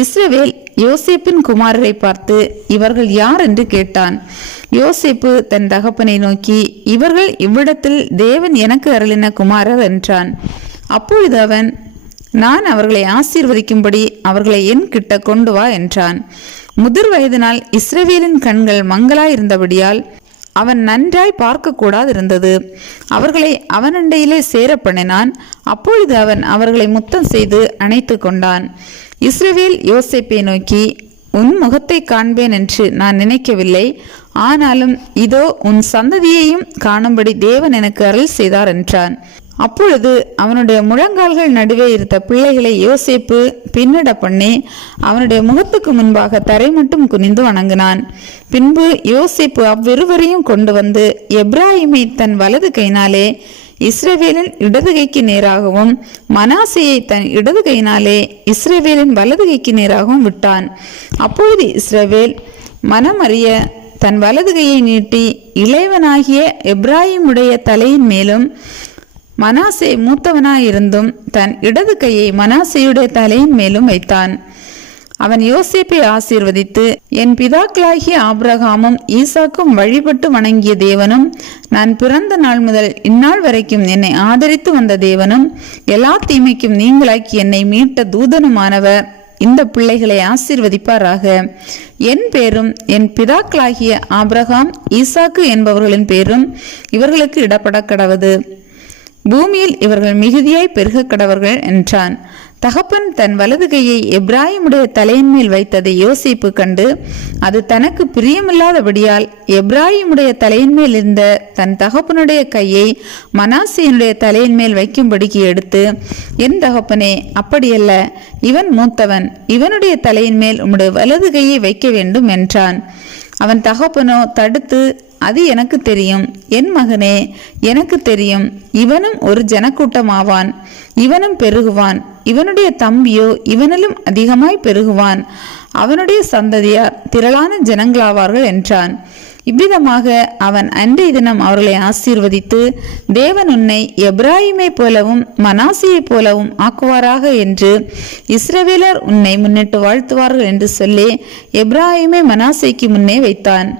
இஸ்ரவேல் யோசேப்பின் குமாரரை பார்த்து இவர்கள் யார் என்று கேட்டான். யோசேப்பு தன் தகப்பனை நோக்கி இவர்கள் இவ்விடத்தில் தேவன் எனக்கு அருளின குமாரர் என்றான். அப்பொழுது அவன் நான் அவர்களை ஆசீர்வதிக்கும்படி அவர்களை என் கிட்ட கொண்டு வா என்றான். முதிர் வயதினால் இஸ்ரவேலின் கண்கள் மங்களாயிருந்தபடியால் அவன் நன்றாய் பார்க்கக்கூடாதிருந்தது. அவர்களை அவனண்டையிலே சேர பண்ணினான். அப்பொழுது அவன் அவர்களை முத்தம் செய்து அணைத்து கொண்டான். இஸ்ரவேல் யோசேப்பை நோக்கி உன் முகத்தை காண்பேன் என்று நான் நினைக்கவில்லை. ஆனாலும் இதோ உன் சந்ததியையும் காணும்படி தேவன் எனக்கு அருள் செய்தார் என்றான். அப்பொழுது அவனுடைய முழங்கால்கள் நடுவே இருந்த பிள்ளைகளை யோசிப்பு பின்னட பண்ணி அவனுடைய முகத்துக்கு முன்பாக தரை மட்டும் குனிந்து வணங்கினான். பின்பு யோசிப்பு அவ்விருவரையும் கொண்டு வந்து எப்ராஹிமை தன் வலது கையினாலே இஸ்ரவேலின் இடதுகைக்கு நேராகவும் மனாசையை தன் இடது கையினாலே இஸ்ரவேலின் வலதுகைக்கு நேராகவும் விட்டான். அப்பொழுது இஸ்ரவேல் மனமறிய தன் வலதுகையை நீட்டி இளையவனாகிய எப்ராஹிமுடைய தலையின் மேலும் மனாசே மூத்தவனாயிருந்தும் தன் இடது கையை மனாசையுடைய தலையின் மேலும் வைத்தான். அவன் யோசேப்பை ஆசீர்வதித்து என் பிதாக்களாகிய ஆப்ரகாமும் ஈசாக்கும் வழிபட்டு வணங்கிய தேவனும் நான் பிறந்த நாள் முதல் இந்நாள் வரைக்கும் என்னை ஆதரித்து வந்த தேவனும் எல்லா தீமைக்கும் நீங்களாக்கி என்னை மீட்ட தூதனுமானவர். இந்த பிள்ளைகளை ஆசீர்வதிப்பாராக. என் பேரும் என் பிதாக்களாகிய ஆப்ரகாம் ஈசாக்கு என்பவர்களின் பேரும் இவர்களுக்கு இடப்பட கடவது பூமியில் இவர்கள் மிகுதியாய் பெருக கடவர்கள் என்றான். தகப்பன் தன் வலது கையை எப்ராஹிமுடைய தலையின் மேல் வைத்ததை யோசிப்பு கண்டு அது தனக்கு பிரியமில்லாதபடியால் எப்ராஹிமுடைய தலையின் மேல் இருந்த தன் தகப்பனுடைய கையை மனாசியனுடைய தலையின் மேல் வைக்கும்படிக்கு எடுத்து என் தகப்பனே அப்படியல்ல இவன் மூத்தவன் இவனுடைய தலையின் மேல் உம்முடைய வலது கையை வைக்க வேண்டும் என்றான். அவன் தகப்பனோ தடுத்து அது எனக்கு தெரியும். என் மகனே எனக்கு தெரியும். இவனும் ஒரு ஜனக்கூட்டமாவான். இவனும் பெருகுவான். இவனுடைய தம்பியோ இவனிலும் அதிகமாய் பெருகுவான். அவனுடைய சந்ததியார் திரளான ஜனங்களாவார்கள் என்றான். இவ்விதமாக அவன் அன்றைய தினம் அவர்களை ஆசீர்வதித்து தேவன் உன்னை எப்ராஹிமை போலவும் மனாசியைப் போலவும் ஆக்குவாராக என்று இஸ்ரவேலர் உன்னை முன்னிட்டு வாழ்த்துவார்கள் என்று சொல்லி எப்ராஹிமை மனாசைக்கு முன்னே வைத்தான்.